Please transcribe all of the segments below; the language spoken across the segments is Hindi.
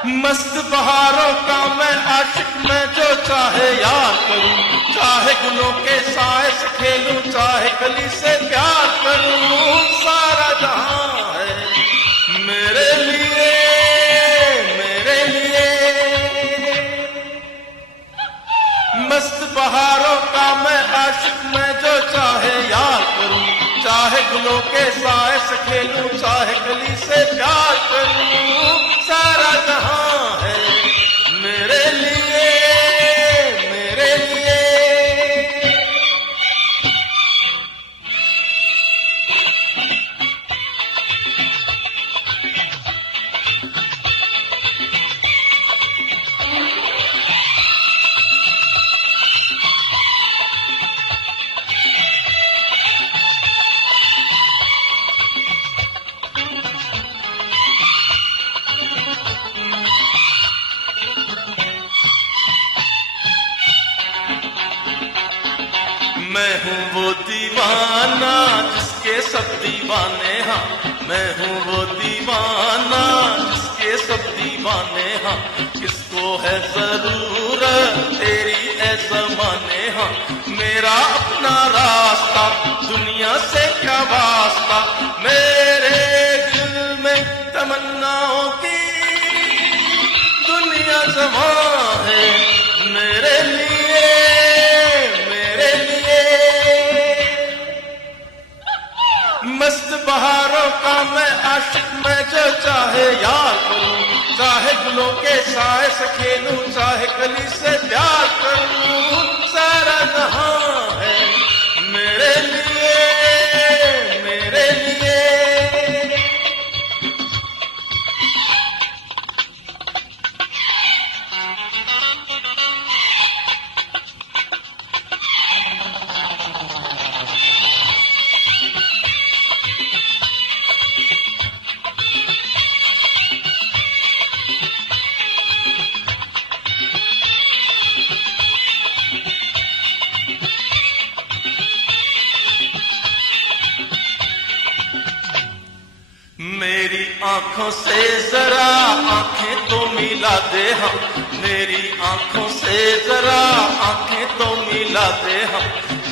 मस्त बहारों का मैं आशिक, मैं जो चाहे यार करूं, चाहे गुलों के साए से खेलूं, चाहे कली से प्यार करूं। सारा जहां है मेरे लिए, मेरे लिए। मस्त बहारों का मैं आशिक, मैं जो चाहे यार करूं, चाहे गुलों के साए से खेलूं, चाहे कली से प्यार करूं। सारा जहां है मेरे लिए, मेरे लिए। मैं हूँ वो दीवाना जिसके सब दीवाने हाँ, मैं हूँ वो दीवाना जिसके सब दीवाने हाँ। किसको है जरूरत तेरी ऐ ज़माने हाँ, मेरा अपना रास्ता दुनिया से क्या वास्ता। मेरे दिल में तमन्नाओं की दुनिया जमा है मेरे लिए, मेरे लिए। मस्त बहारों का मैं आशिक, मैं जो चाहे यार करूं, चाहे गुलों के साए से खेलूं, चाहे कली से प्यार करूं। सारा जहां है मेरे लिए, मेरे लिए। मेरी आंखों से जरा आंखें तो मिला दे हम, मेरी आंखों से जरा आंखें तो मिला दे हम।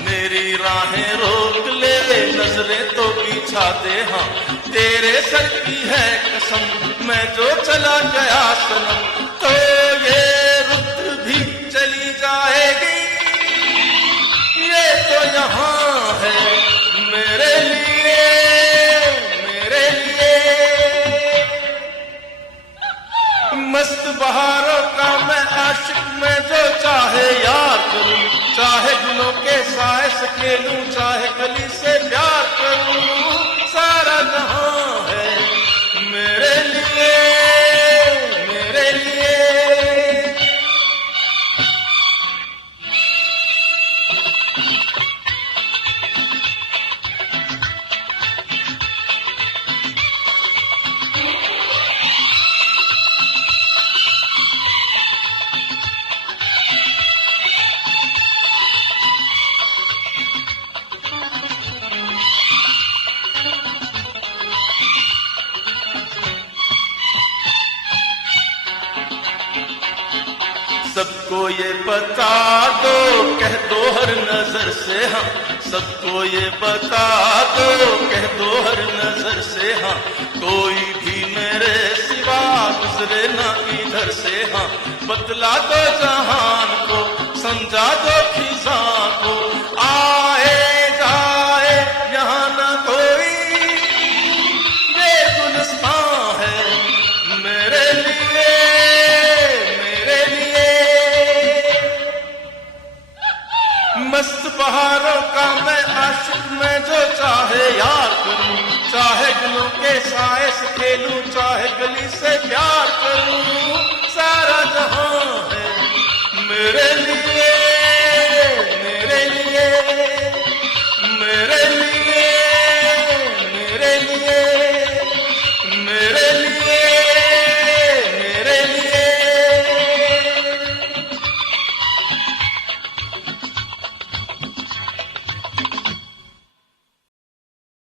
मेरी राहें रोक ले नजरें तो बिछा दे हम। तेरे सर की है कसम मैं जो चला गया सनम, तो ये रुत भी चली जाएगी। ये तो यहाँ है मेरे लिए, मेरे लिए। मस्त बहारों का मैं आशिक, मैं जो चाहे यार करूं, चाहे गुलों के साए से खेलूं, चाहे कली से प्यार करूं। सारा जहां है मेरे लिए, मेरे लिए। सबको ये बता दो, कह दो हर नजर से हाँ, सबको ये बता दो, कह दो हर नजर से हाँ। कोई भी मेरे सिवा गुजरे ना इधर से हाँ। बतला दो जहान को, समझा दो खिजा को, आए जाए यहाँ ना कोई। ये गुलिस्तान है मेरे लिए, मेरे लिए। मस्त बहारों का मैं आशिक, मैं जो चाहे यार करूं, चाहे गुलों के साए से खेलूं, चाहे गली से प्यार करूं। सारा जहां